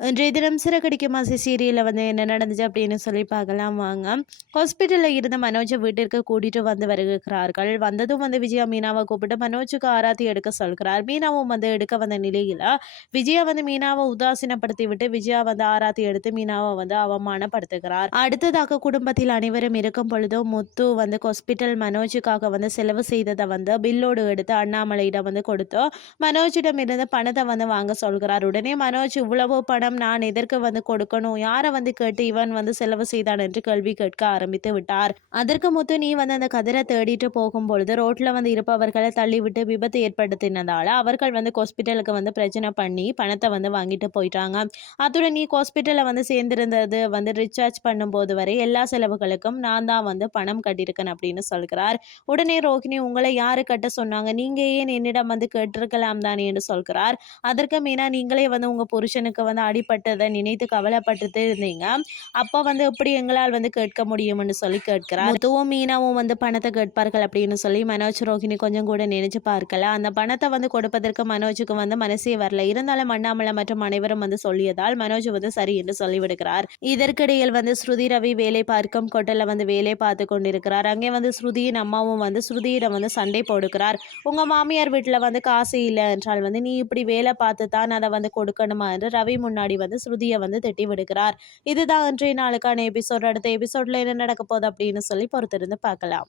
இன்றைய தினம் சிறகடிக்க மாசி சீரியலில் வந்து என்ன நடந்துச்சு அப்படின்னு சொல்லி பார்க்கலாம் வாங்க. ஹாஸ்பிட்டலில் இருந்த மனோஜை வீட்டிற்கு கூட்டிட்டு வந்து வருகிறார்கள். வந்ததும் வந்து விஜயா மீனாவை கூப்பிட்டு மனோஜுக்கு ஆராத்தி எடுக்க சொல்கிறார். மீனாவும் வந்து எடுக்க வந்த நிலையில் விஜயா வந்து மீனாவை உதாசீனப்படுத்தி விட்டு விஜயா வந்து ஆராத்தி எடுத்து மீனாவை வந்து அவமானப்படுத்துகிறார். அடுத்ததாக குடும்பத்தில் அனைவரும் இருக்கும் பொழுது முத்து வந்து ஹாஸ்பிட்டல் மனோஜுக்காக வந்து செலவு செய்ததை வந்து பில்லோடு எடுத்து அண்ணாமலையிடம் வந்து கொடுத்து மனோஜிடம் இருந்து பணத்தை வந்து வாங்க சொல்கிறார். உடனே மனோஜ் இவ்வளவு பணம் பணம் நான் எதற்கு வந்து கொடுக்கணும்? யாரை வந்து கேட்டு இவன் வந்து செலவு செய்தான் என்று கேள்வி கேட்க ஆரம்பித்து விட்டார். அதற்கு முத்து நீ வந்து அந்த கதிரை தேடிட்டு போகும் பொழுது ரோட்ல வந்து இருப்பவர்களை தள்ளிவிட்டு விபத்து ஏற்படுத்தினதால அவர்கள் வந்து ஹாஸ்பிட்டலுக்கு வந்து பிரச்சனை பண்ணி பணத்தை வந்து வாங்கிட்டு போயிட்டாங்க. அத்துடன் நீ ஹாஸ்பிட்டலில் வந்து சேர்ந்திருந்தது வந்து ரிசார்ஜ் பண்ணும்போது வரை எல்லா செலவுகளுக்கும் நான் தான் வந்து பணம் கட்டியிருக்கேன் அப்படின்னு சொல்கிறார். உடனே ரோஹிணி உங்களை யாரு கட்ட சொன்னாங்க? நீங்க ஏன் என்னிடம் வந்து கேட்டிருக்கலாம் தானே? என்று சொல்கிறார். அதற்கு மீனா நீங்களே வந்து உங்க புருஷனுக்கு வந்து அடிப்பட்டதை நினைத்து கவலைப்பட்டு இருந்தீங்க. அப்போ வந்து எப்படி எங்களால் வந்து கேட்க முடியும்னு சொல்லி கேட்கிறார். முத்துவும் மீனாவும் வந்து பணத்தை கேட்பார்கள் அப்படின்னு சொல்லி மனோஜ் ரோஹிணி கொஞ்சம் கூட நினைச்சு பார்க்கல. அந்த பணத்தை வந்து கொடுப்பதற்கு மனோஜுக்கு வந்து மனசே வரல. இருந்தாலும் அண்ணாமலை மற்றும் அனைவரும் வந்து சொல்லியதால் மனோஜ் வந்து சரி என்று சொல்லிவிடுகிறார். இதற்கிடையில் வந்து ஸ்ருதி ரவி வேலை பார்க்கும் கொட்டல வந்து வேலை பார்த்து கொண்டிருக்கிறார். அங்கே வந்து ஸ்ருதியின் அம்மாவும் வந்து ஸ்ருதியிடம் வந்து சண்டை போடுகிறார். உங்க மாமியார் வீட்டில் வந்து காசு இல்லை என்றால் வந்து நீ இப்படி வேலை பார்த்து தான் அதை வந்து கொடுக்கணுமா? என்று ரவி முன்னாடி முன்னாடி வந்து ஸ்ருதியை வந்து திட்டி விடுகிறார். இதுதான் அன்றைய நாளுக்கான எபிசோட் அடுத்த எபிசோட்ல என்ன நடக்க போகுது அப்படின்னு சொல்லி பொறுத்திருந்து பார்க்கலாம்.